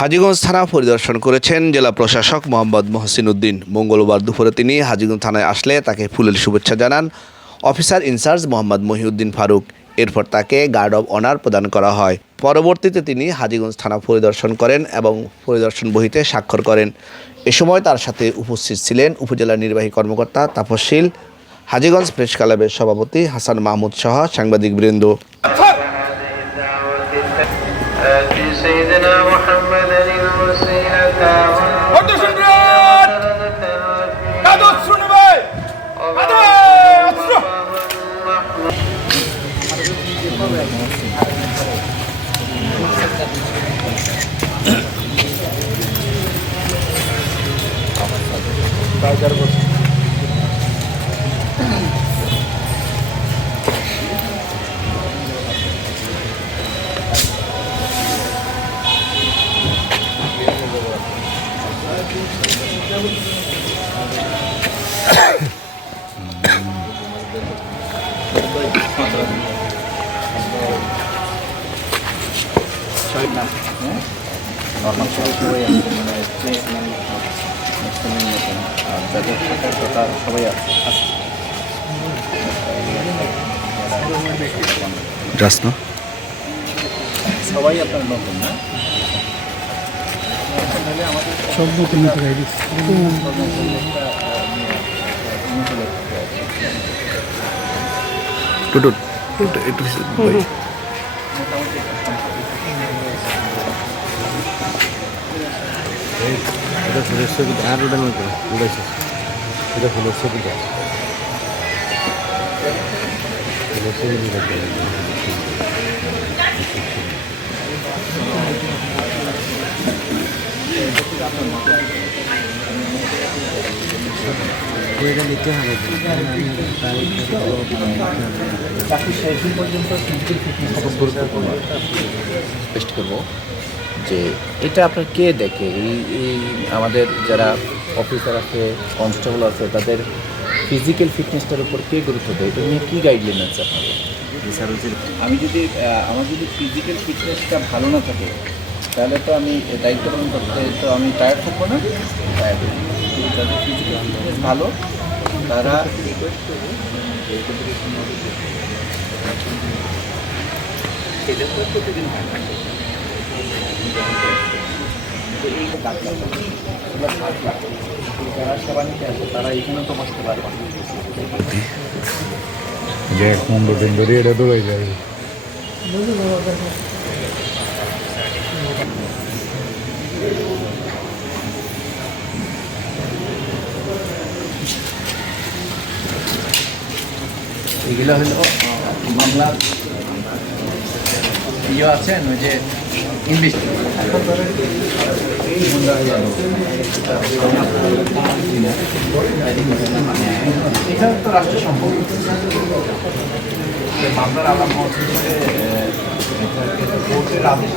হাজীগঞ্জ থানা পরিদর্শন করেছেন জেলা প্রশাসক মোহাম্মদ মহসিন উদ্দিন। মঙ্গলবার দুপুরে তিনি হাজীগঞ্জ থানায় আসলে তাকে ফুলের শুভেচ্ছা জানান অফিসার ইনচার্জ মোহাম্মদ মহিউদ্দিন ফারুক। এরপর তাকে গার্ড অব অনার প্রদান করা হয়। পরবর্তীতে তিনি হাজীগঞ্জ থানা পরিদর্শন করেন এবং পরিদর্শন বহিতে স্বাক্ষর করেন। এ সময় তার সাথে উপস্থিত ছিলেন উপজেলা নির্বাহী কর্মকর্তা তাপসশীল, হাজীগঞ্জ প্রেস ক্লাবের সভাপতি হাসান মাহমুদ সহ সাংবাদিকবৃন্দ। سيدنا محمد الوسيلة নর্মাল সবাই আছে, মানে যাদের থাকার কথা সবাই আছে। সবাই আপনার নতুন না, আমাদের সব নতুন এটা ফুলের ছবি আর ওটার মধ্যে উড়াইছে, এটা ফুলের ছবি ফুলের ছবি এটা নিতে হবে। টেস্ট করবো যে এটা আপনার কে দেখে, এই আমাদের যারা অফিসার আছে, কনস্টেবল আছে, তাদের ফিজিক্যাল ফিটনেসটার উপর কে গুরুত্ব দেয়, এটা নিয়ে কী গাইডলাইন আছে আপনাদের? আমি যদি আমার যদি ফিজিক্যাল ফিটনেসটা ভালো না থাকে তাহলে তো আমি দায়িত্ব পালন করতে তো আমি টায়ার্ড থাকবো না। যাদের ফিজিক্যাল ফিটনেস ভালো তারা যারা সেবা নিতে আসে তারা এখানে তো বসতে পারবে। এটা দৌড়াই যায়। এগুলো হলো বাংলার ইয়ে আছেন ওই যে ইংলিশ এটা তো রাষ্ট্র সম্পদ মামলার আলাপ কোর্টের আদেশ